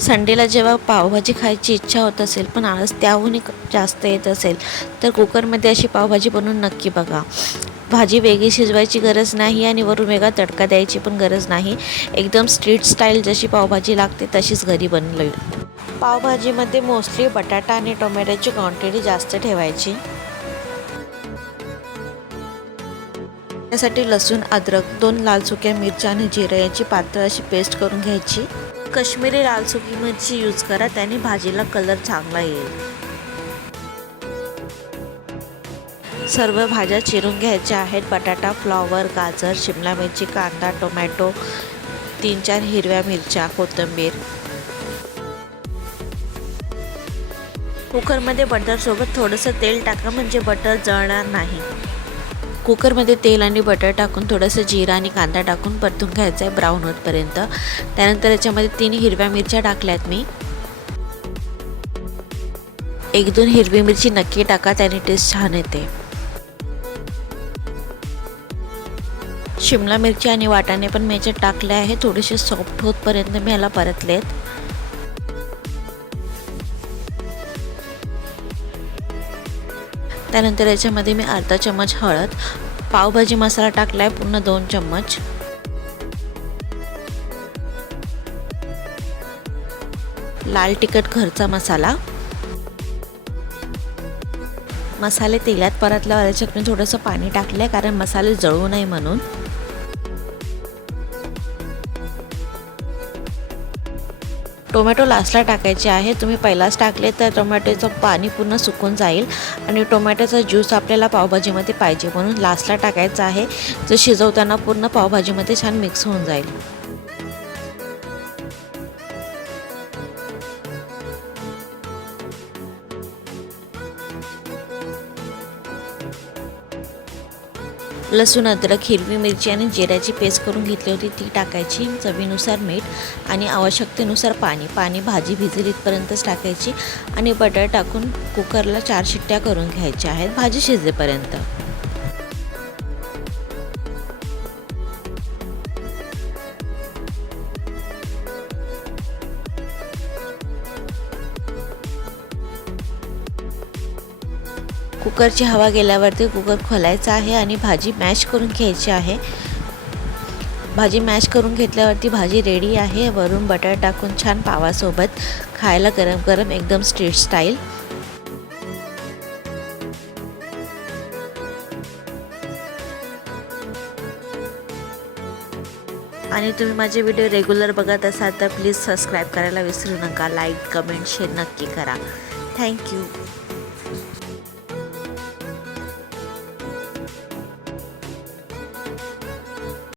संडेला जेव्हा पावभाजी खायची इच्छा होत असेल पण आळस त्याहूनही जास्त येत असेल तर कुकरमध्ये अशी पावभाजी बनवून नक्की बघा. भाजी वेगळी शिजवायची गरज नाही आणि वरून वेगळा तडका द्यायची पण गरज नाही. एकदम स्ट्रीट स्टाईल जशी पावभाजी लागते तशीच घरी बनवली. पावभाजीमध्ये मोस्टली बटाटा आणि टोमॅटोची क्वांटिटी जास्त ठेवायची. त्यासाठी लसूण, अद्रक, 2 लाल सुक्या मिरच्या आणि जिरे याची पातळ अशी पेस्ट करून घ्यायची. काश्मीरी लाल सुकी मिरची यूज करा, त्याने भाजीला कलर चांगला येईल. सर्व भाज्या चिरून घ्यायच्या आहेत. बटाटा, फ्लॉवर, गाजर, शिमला मिरची, कांदा, टोमॅटो, 3-4 हिरव्या मिरच्या, कोथिंबीर. कुकरमध्ये बटरसोबत थोडंसं तेल टाका म्हणजे बटर जळणार नाही. कुकरमध्ये तेल आणि बटर टाकून थोडंसं जिरा आणि कांदा टाकून परतून घ्यायचं आहे ब्राऊन होतपर्यंत. त्यानंतर याच्यामध्ये 3 हिरव्या मिरच्या टाकल्यात मी. 1-2 हिरवी मिरची नक्की टाका, त्याने टेस्ट छान येते. शिमला मिरची आणि वाटाणे पण मी याच्यात टाकले आहे. थोडेसे सॉफ्ट होतपर्यंत मी याला परतलेत. त्यानंतर याच्यामध्ये मी अर्धा चम्मच हळद, पावभाजी मसाला टाकला आहे पूर्ण 2 चम्मच. लाल तिखट घरचा मसाला. मसाले तेलात परतल्यावर याच्यात मी थोडंसं पाणी टाकलं आहे कारण मसाले जळू नये म्हणून. टोमॅटो लास्टला टाकायचे आहे. तुम्ही पहिलाच टाकले तर टोमॅटोचं पाणी पूर्ण सुकून जाईल आणि टोमॅटोचा ज्यूस आपल्याला पावभाजीमध्ये पाहिजे म्हणून लास्टला टाकायचं आहे. जो शिजवताना पूर्ण पावभाजीमध्ये छान मिक्स होऊन जाईल. लसूण, अद्रक, हिरवी मिरची आणि जिऱ्याची पेस्ट करून घेतली होती ती टाकायची. चवीनुसार मीठ आणि आवश्यकतेनुसार पाणी भाजी भिजेल इथपर्यंतच टाकायची आणि बटर टाकून कुकरला 4 शिट्ट्या करून घ्यायच्या आहेत भाजी शिजेपर्यंत. कुकरची हवा गेल्यावरती कुकर खोलायचा आहे आणि भाजी मॅश करून घ्यायची आहे. भाजी मॅश करून घेतल्यावरती भाजी रेडी आहे. वरून बटर टाकून छान पावासोबत खायला गरम गरम एकदम स्ट्रीट स्टाईल. आणि तुम्ही माझे व्हिडिओ रेग्युलर बघत असाल तर प्लीज सबस्क्राईब करायला विसरू नका. लाईक, कमेंट, शेअर नक्की करा. थँक्यू.